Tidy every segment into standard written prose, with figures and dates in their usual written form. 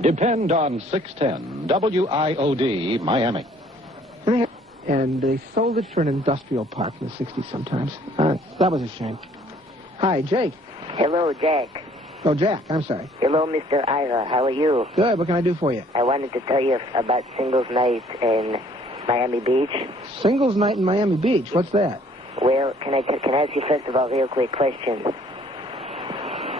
Depend on 610 WIOD Miami. And they sold it for an industrial park in the 60s sometimes. That was a shame. Hi, Jake. Hello, Jack. Oh, Jack, I'm sorry. Hello, Mr. Ira. How are you? Good, what can I do for you? I wanted to tell you about Singles Night in Miami Beach. Singles Night in Miami Beach? What's that? Well, can I ask you first of all a real quick question?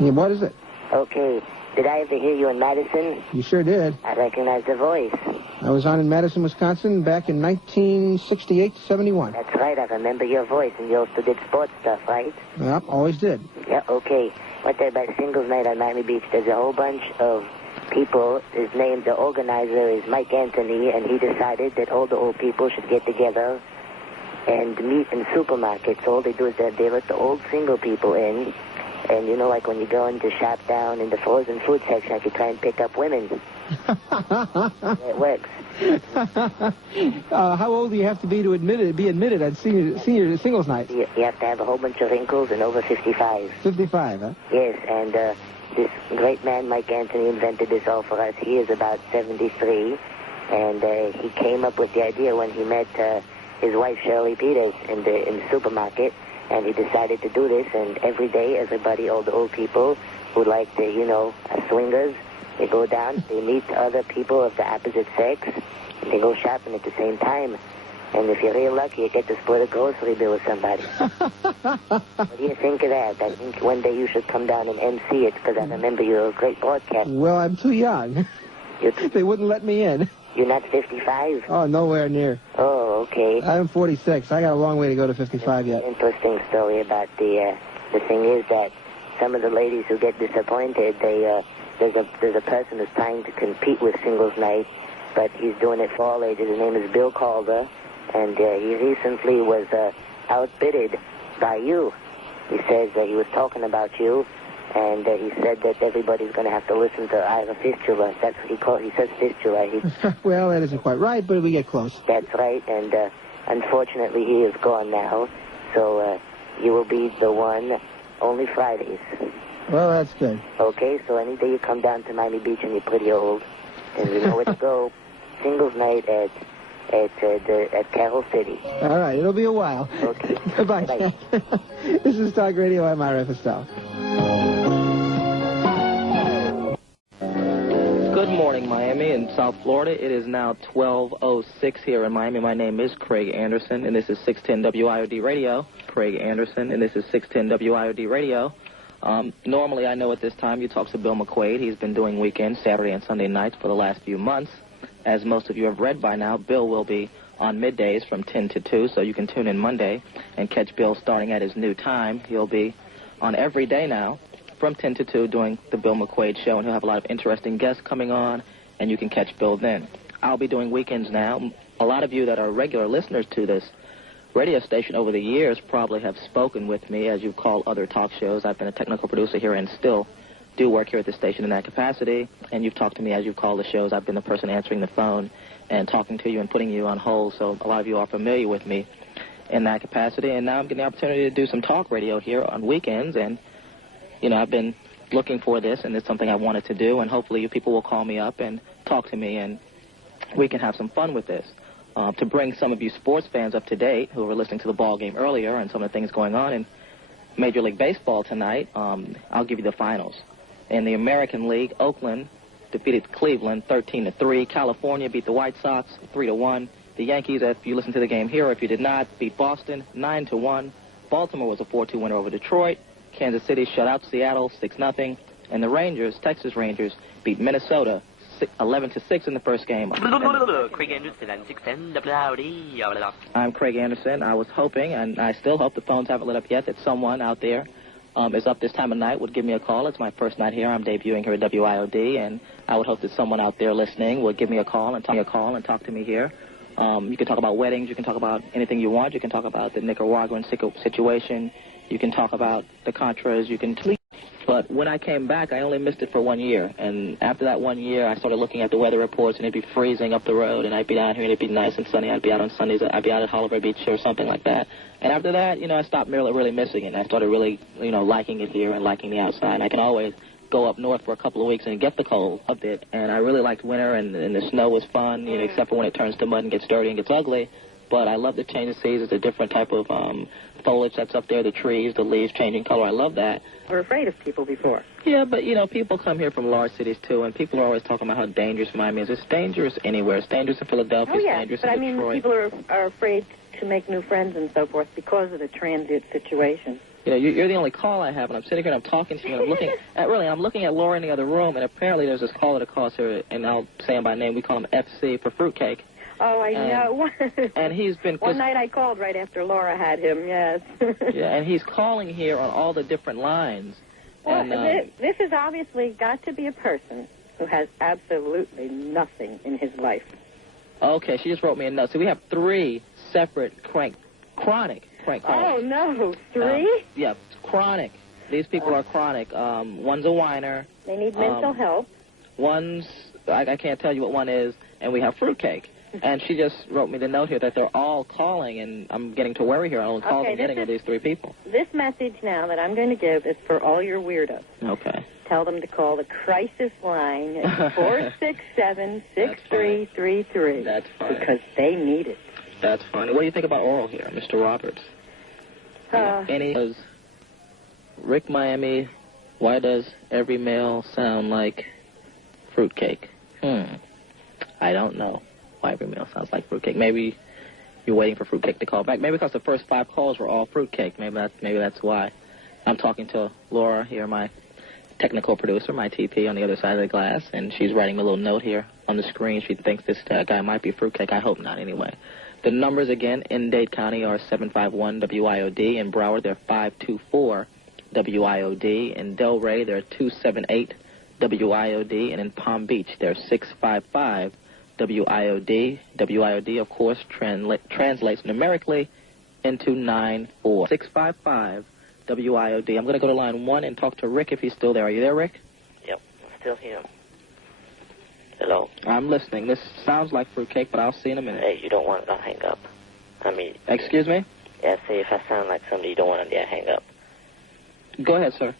Yeah, what is it? Okay. Did I ever hear you in Madison? You sure did. I recognize the voice. I was on in Madison, Wisconsin back in 1968 to 71. That's right. I remember your voice, and you also did sports stuff, right? Yep, always did. Yeah, okay. What there about Singles Night on Miami Beach, there's a whole bunch of people. His name, the organizer, is Mike Anthony, and he decided that all the old people should get together and meet in supermarkets. So all they do is they let the old single people in. And, you know, like when you go into shop down in the frozen food section, I could try and pick up women. It works. How old do you have to be to be admitted at senior singles night? You have to have a whole bunch of wrinkles and over 55. 55, huh? Yes, and this great man, Mike Anthony, invented this all for us. He is about 73, and he came up with the idea when he met his wife, Shirley Peters, in the supermarket. And he decided to do this, and every day, everybody, all the old people who like the, you know, swingers, they go down, they meet other people of the opposite sex, and they go shopping at the same time. And if you're real lucky, you get to split a grocery bill with somebody. What do you think of that? I think one day you should come down and MC it, because I remember you're a great broadcaster. Well, I'm too young. They wouldn't let me in. You're not 55? Oh, nowhere near. Oh, okay. I'm 46. I got a long way to go to 55 yet. Interesting story about the thing is that some of the ladies who get disappointed, there's a person who's trying to compete with Singles Night, but he's doing it for all ages. His name is Bill Calder, and he recently was outbidded by you. He says that he was talking about you, and he said that everybody's going to have to listen to Ira Fistula. That's what he says Fistula. Well, that isn't quite right, but we get close. That's right, and unfortunately he is gone now, so you will be the one only Fridays. Well, that's good. Okay, so any day you come down to Miami Beach and you're pretty old, and you know where to go, Singles Night at Carroll City. All right, it'll be a while. Okay. Goodbye, Bye. Jack. This is Talk Radio. I'm Ira Fistel. Good morning, Miami and South Florida. It is now 12:06 here in Miami. My name is Craig Anderson, and this is 610 WIOD Radio. Craig Anderson, and this is 610 WIOD Radio. Normally, I know at this time you talk to Bill McQuaid. He's been doing weekends, Saturday and Sunday nights for the last few months. As most of you have read by now, Bill will be on middays from 10 to 2, so you can tune in Monday and catch Bill starting at his new time. He'll be on every day now from 10 to 2 doing the Bill McQuaid Show, and he'll have a lot of interesting guests coming on, and you can catch Bill then. I'll be doing weekends now. A lot of you that are regular listeners to this radio station over the years probably have spoken with me, as you call other talk shows. I've been a technical producer here and still do work here at the station in that capacity, and you've talked to me as you've called the shows. I've been the person answering the phone and talking to you and putting you on hold, so a lot of you are familiar with me in that capacity, and now I'm getting the opportunity to do some talk radio here on weekends, and you know, I've been looking for this, and it's something I wanted to do, and hopefully you people will call me up and talk to me, and we can have some fun with this. To bring some of you sports fans up to date who were listening to the ball game earlier and some of the things going on in Major League Baseball tonight, I'll give you the finals. In the American League, Oakland defeated Cleveland 13-3. California beat the White Sox 3-1. The Yankees, if you listened to the game here, if you did not, beat Boston 9-1. Baltimore was a 4-2 winner over Detroit. Kansas City shut out Seattle 6-0. And the Rangers, Texas Rangers, beat Minnesota 11-6 in the first game. Craig Anderson on 610 WIOD. I'm Craig Anderson. I was hoping, and I still hope the phones haven't lit up yet, that someone out there is up this time of night would give me a call. It's my first night here. I'm debuting here at WIOD, and I would hope that someone out there listening would give me a call and talk to me here. You can talk about weddings. You can talk about anything you want. You can talk about the Nicaraguan situation. You can talk about the Contras. You can tweet. But when I came back, I only missed it for 1 year. And after that 1 year, I started looking at the weather reports, and it'd be freezing up the road, and I'd be down here, and it'd be nice and sunny. I'd be out on Sundays. I'd be out at Holiday Beach or something like that. And after that, I stopped really missing it. And I started really, liking it here and liking the outside. And I can always go up north for a couple of weeks and get the cold a bit. And I really liked winter, and the snow was fun, you know, except for when it turns to mud and gets dirty and gets ugly. But I love the change of seasons, the different type of foliage that's up there, the trees, the leaves changing color. I love that. We're afraid of people before. Yeah, but, you know, people come here from large cities, too, and people are always talking about how dangerous Miami is. It's dangerous anywhere. It's dangerous in Philadelphia. Oh, yeah, it's dangerous but in Detroit. people are afraid to make new friends and so forth because of the transit situation. You know, you're the only call I have, and I'm sitting here and I'm talking to you, and I'm looking at Laura in the other room, and apparently there's this caller that calls here, and I'll say him by name. We call him FC for fruitcake. Oh, I know. And he's been... One night I called right after Laura had him, yes. Yeah, and he's calling here on all the different lines. Well, And, this has obviously got to be a person who has absolutely nothing in his life. Okay, she just wrote me a note. So we have 3 separate chronic callers. Oh, no, 3? Yeah, chronic. These people are chronic. One's a whiner. They need mental help. One's... I can't tell you what one is. And we have fruitcake. And she just wrote me the note here that they're all calling, and I'm getting to worry here on all the calls I'm getting of these 3 people. This message now that I'm going to give is for all your weirdos. Okay. Tell them to call the crisis line at 467-6333. That's fine. Because they need it. That's fine. What do you think about oral here, Mr. Roberts? Any... Rick Miami, why does every male sound like fruitcake? I don't know why every male sounds like fruitcake. Maybe you're waiting for fruitcake to call back. Maybe because the first 5 calls were all fruitcake. Maybe that's why. I'm talking to Laura here, my technical producer, my TP on the other side of the glass, and she's writing me a little note here on the screen. She thinks this guy might be fruitcake. I hope not, anyway. The numbers, again, in Dade County are 751-WIOD. In Broward, they're 524-WIOD. In Delray, they're 278-WIOD. And in Palm Beach, they're 655-WIOD. WIOD, of course, translates numerically into 94. 655-WIOD. I'm going to go to line 1 and talk to Rick if he's still there. Are you there, Rick? Yep, I'm still here. Hello? I'm listening. This sounds like fruitcake, but I'll see in a minute. Hey, you don't want it, I'll hang up. I mean... Excuse me? Yeah, say if I sound like somebody you don't want it, yeah, hang up. Go ahead, sir.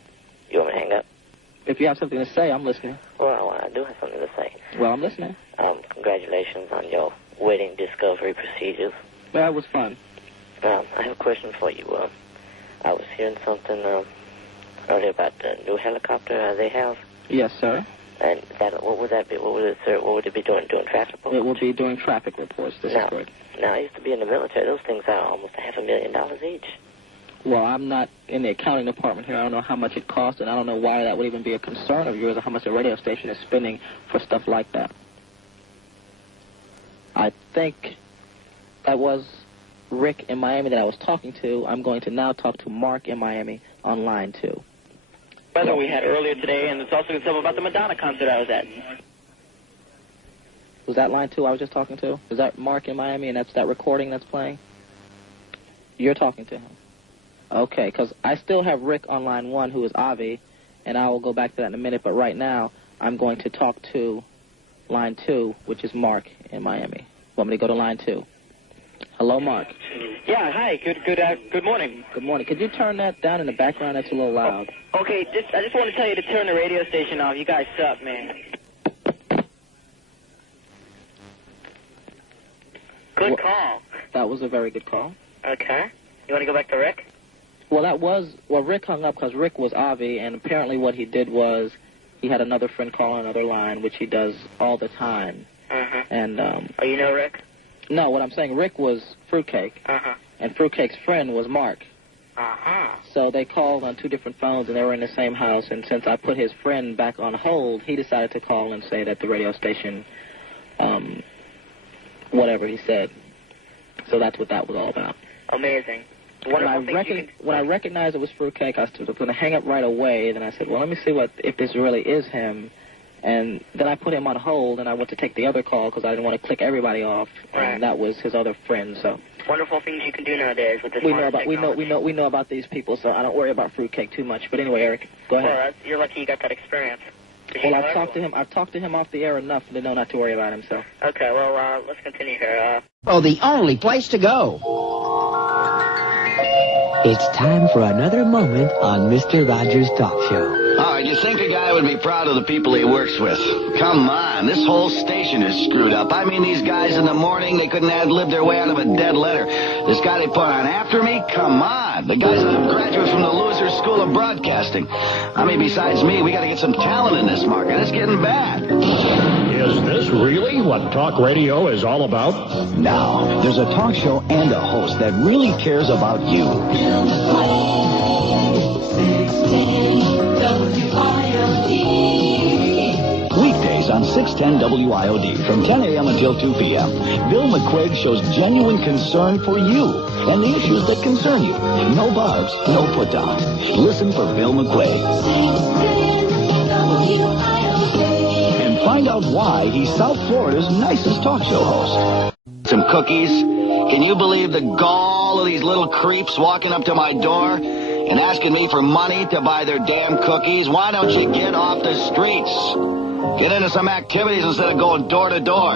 You want me to hang up? If you have something to say, I'm listening. Well, I do have something to say. Well, I'm listening. Congratulations on your wedding discovery procedures. That was fun. I have a question for you. I was hearing something earlier about the new helicopter they have. Yes, sir. And what would that be? What would it, sir? What would it be doing? Doing traffic reports? It would be doing traffic reports. This is correct. Now, I used to be in the military. Those things are almost $500,000 each. Well, I'm not in the accounting department here. I don't know how much it costs, and I don't know why that would even be a concern of yours or how much a radio station is spending for stuff like that. I think that was Rick in Miami that I was talking to. I'm going to now talk to Mark in Miami on line 2. Weather we had earlier today, and it's also something about the Madonna concert I was at. Was that line 2 I was just talking to? Is that Mark in Miami, and that's that recording that's playing? You're talking to him. Okay, because I still have Rick on line 1, who is Avi, and I will go back to that in a minute, but right now I'm going to talk to line 2, which is Mark in Miami. Want me to go to line 2? Hello, Mark. Yeah, hi. Good morning. Good morning. Could you turn that down in the background? That's a little loud. Okay, I just want to tell you to turn the radio station off. You guys suck, man. Good call. That was a very good call. Okay. You want to go back to Rick? Well, Rick hung up because Rick was Avi, and apparently what he did was he had another friend call on another line, which he does all the time. Uh-huh. And, oh, you know Rick? No, what I'm saying, Rick was Fruitcake, and Fruitcake's friend was Mark. So they called on 2 different phones, and they were in the same house, and since I put his friend back on hold, he decided to call and say that the radio station, whatever he said. So that's what that was all about. Amazing. When I recognized it was Fruitcake, I was going to hang up right away, then I said, well, let me see if this really is him. And then I put him on hold, and I went to take the other call because I didn't want to click everybody off, and that was his other friend. So wonderful things you can do nowadays with this. We know about these people, so I don't worry about Fruitcake too much. But anyway, Eric, go ahead. Well, you're lucky you got that experience. Well, I've talked to him off the air enough to know not to worry about him. So okay, well, let's continue here. The only place to go. It's time for another moment on Mr. Rogers' Talk Show. All right, you think a guy would be proud of the people he works with. Come on, this whole station is screwed up. I mean, these guys in the morning, they couldn't ad-lib their way out of a dead letter. This guy they put on after me? Come on. The guy's a graduate from the Loser School of Broadcasting. I mean, besides me, we got to get some talent in this market. It's getting bad. Is this really what talk radio is all about? Now, there's a talk show and a host that really cares about you. Weekdays on 610 WIOD from 10 a.m. until 2 p.m. Bill McQuaig shows genuine concern for you and the issues that concern you. No barbs, no put-down. Listen for Bill McQuaig. And find out why he's South Florida's nicest talk show host. Some cookies? Can you believe the gall of these little creeps walking up to my door and asking me for money to buy their damn cookies? Why don't you get off the streets? Get into some activities instead of going door to door.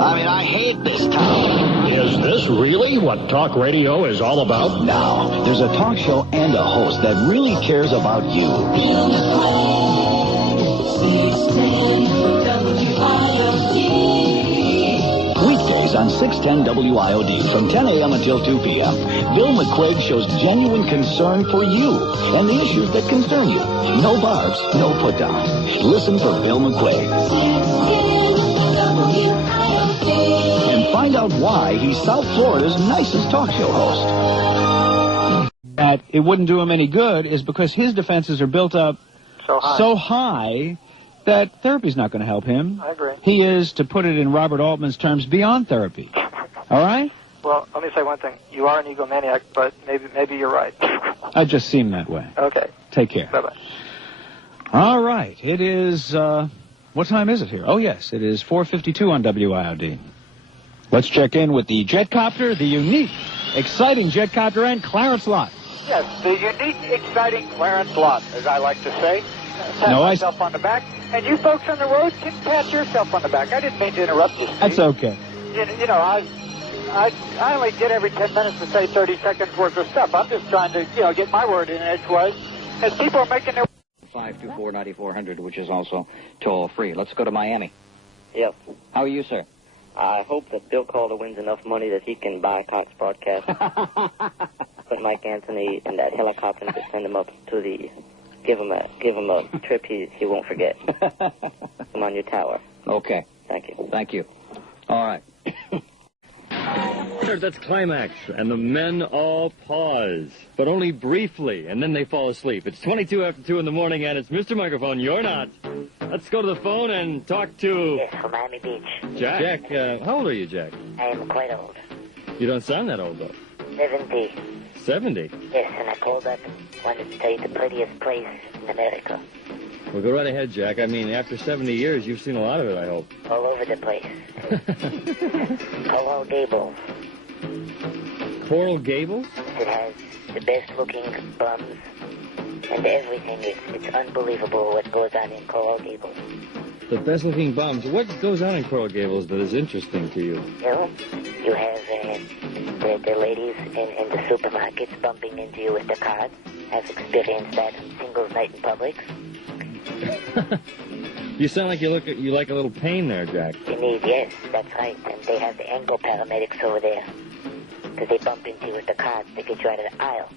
I mean, I hate this town. Is this really what talk radio is all about? Now, there's a talk show and a host that really cares about you. Weekdays on 610 WIOD from 10 a.m. until 2 p.m. Bill McQuaig shows genuine concern for you and the issues that concern you. No barbs, no put-down. Listen for Bill McQuaig. And find out why he's South Florida's nicest talk show host. That it wouldn't do him any good is because his defenses are built up so high that therapy's not going to help him. I agree. He is, to put it in Robert Altman's terms, beyond therapy. All right? Well, let me say one thing. You are an egomaniac, but maybe you're right. I just seem that way. Okay. Take care. Bye-bye. All right. It is, what time is it here? Oh, yes. It is 4:52 on WIOD. Let's check in with the jetcopter, the unique, exciting jetcopter, and Clarence Lott. Yes, the unique, exciting Clarence Lott, as I like to say. Pat myself on the back. And you folks on the road can pat yourself on the back. I didn't mean to interrupt you, Steve. That's okay. You know, I only get every 10 minutes to say 30 seconds worth of stuff. I'm just trying to, get my word in edgewise. As people are making their... 524-9400, which is also toll-free. Let's go to Miami. Yes. How are you, sir? I hope that Bill Calder wins enough money that he can buy Cox Broadcast. Put Mike Anthony in that helicopter and just send him up to the... Give him a trip he won't forget. I'm on your tower. Okay. Thank you. Thank you. All right. That's climax, and the men all pause, but only briefly, and then they fall asleep. It's 22 after 2 in the morning, and it's Mr. Microphone. You're not. Let's go to the phone and talk to... Yes, from Miami Beach. Jack. How old are you, Jack? I am quite old. You don't sound that old, though. 70. 70? Yes, and I called up and wanted to tell you the prettiest place in America. Well, go right ahead, Jack. I mean, after 70 years, you've seen a lot of it, I hope. All over the place. Coral Gables. Coral Gables? It has the best-looking bums and everything. It's unbelievable what goes on in Coral Gables. The best-looking bums. What goes on in Coral Gables that is interesting to you? You have the ladies in the supermarkets bumping into you with the card. I've experienced that on singles night in Publix. You sound like you like a little pain there, Jack. Indeed, yes, that's right. And they have the ankle paramedics over there. Because they bump into you with the cards to get you out of the aisle.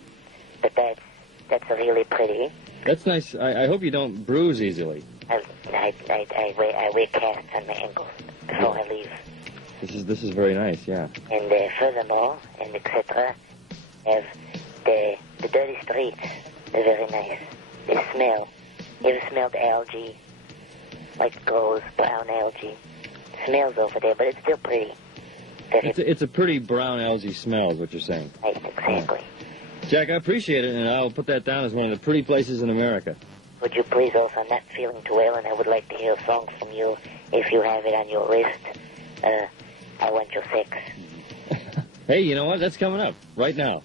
But that's really pretty. That's nice. I hope you don't bruise easily. I wear casts on my ankles before I leave. This is very nice, yeah. And furthermore, and etc., have the dirty streets. They're very nice. They smell. You ever smelled algae? Like gross brown algae. It smells over there, but it's still pretty. It's a pretty brown algae smell, is what you're saying. Right, exactly. Jack, I appreciate it, and I'll put that down as one of the pretty places in America. Would you please also, I'm not feeling too well, and I would like to hear a song from you, if you have it on your list. I Want Your Sex. Hey, you know what? That's coming up right now.